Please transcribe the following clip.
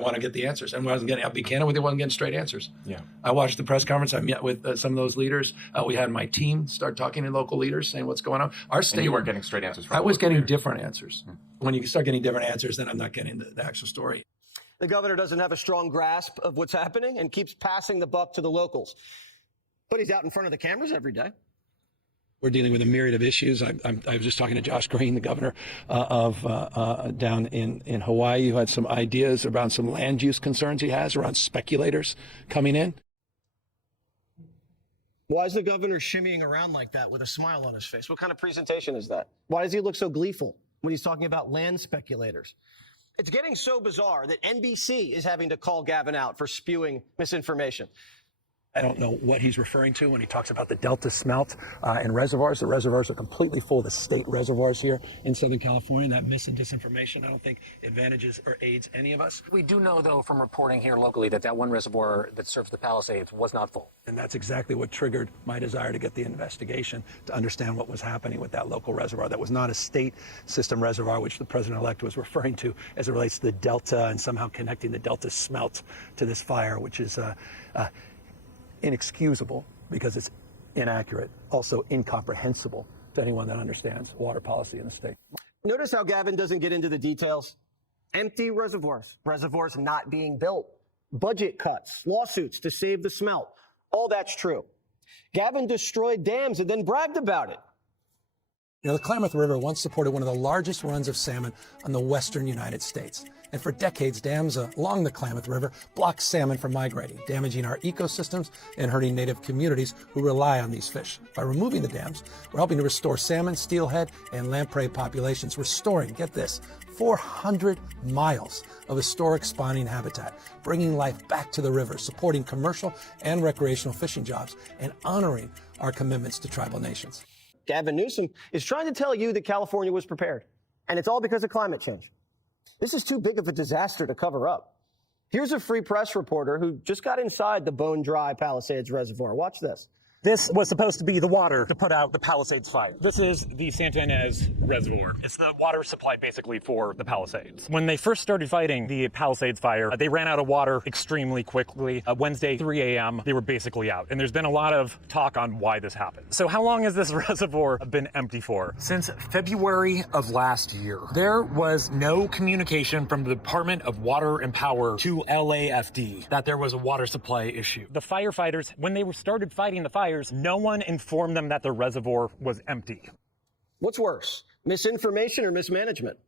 I want to get the answers. And when I was getting, I'll be candid with you, I wasn't getting straight answers. Yeah. I watched the press conference. I met with some of those leaders. We had my team start talking to local leaders, saying what's going on. Our state. And you weren't getting straight answers from I was getting leaders. different answers. When you start getting different answers, then I'm not getting the actual story. The governor doesn't have a strong grasp of what's happening and keeps passing the buck to the locals. But he's out in front of the cameras every day. We're dealing with a myriad of issues. I was just talking to Josh Green, the governor down in Hawaii, who had some ideas around some land use concerns he has around speculators coming in. Why is the governor shimmying around like that with a smile on his face? What kind of presentation is that? Why does he look so gleeful when he's talking about land speculators? It's getting so bizarre that NBC is having to call Gavin out for spewing misinformation. I don't know what he's referring to when he talks about the Delta smelt and reservoirs. The reservoirs are completely full, the state reservoirs here in Southern California. That mis and disinformation, I don't think advantages or aids any of us. We do know, though, from reporting here locally that one reservoir that serves the Palisades was not full. And that's exactly what triggered my desire to get the investigation, to understand what was happening with that local reservoir. That was not a state system reservoir, which the president-elect was referring to as it relates to the Delta and somehow connecting the Delta smelt to this fire, which is inexcusable because it's inaccurate, also incomprehensible to anyone that understands water policy in the state. Notice how Gavin doesn't get into the details. Empty reservoirs, reservoirs not being built, budget cuts, lawsuits to save the smelt. All that's true. Gavin destroyed dams and then bragged about it. You know, the Klamath River once supported one of the largest runs of salmon on the western United States. And for decades, dams along the Klamath River blocked salmon from migrating, damaging our ecosystems and hurting native communities who rely on these fish. By removing the dams, we're helping to restore salmon, steelhead, and lamprey populations, restoring, get this, 400 miles of historic spawning habitat, bringing life back to the river, supporting commercial and recreational fishing jobs, and honoring our commitments to tribal nations. Gavin Newsom is trying to tell you that California was prepared, and it's all because of climate change. This is too big of a disaster to cover up. Here's a Free Press reporter who just got inside the bone-dry Palisades Reservoir. Watch this. This was supposed to be the water to put out the Palisades fire. This is the Santa Ynez Reservoir. It's the water supply basically for the Palisades. When they first started fighting the Palisades fire, they ran out of water extremely quickly. Wednesday, 3 a.m., they were basically out. And there's been a lot of talk on why this happened. So how long has this reservoir been empty for? Since February of last year, there was no communication from the Department of Water and Power to LAFD that there was a water supply issue. The firefighters, when they started fighting the fire, no one informed them that the reservoir was empty. What's worse, misinformation or mismanagement?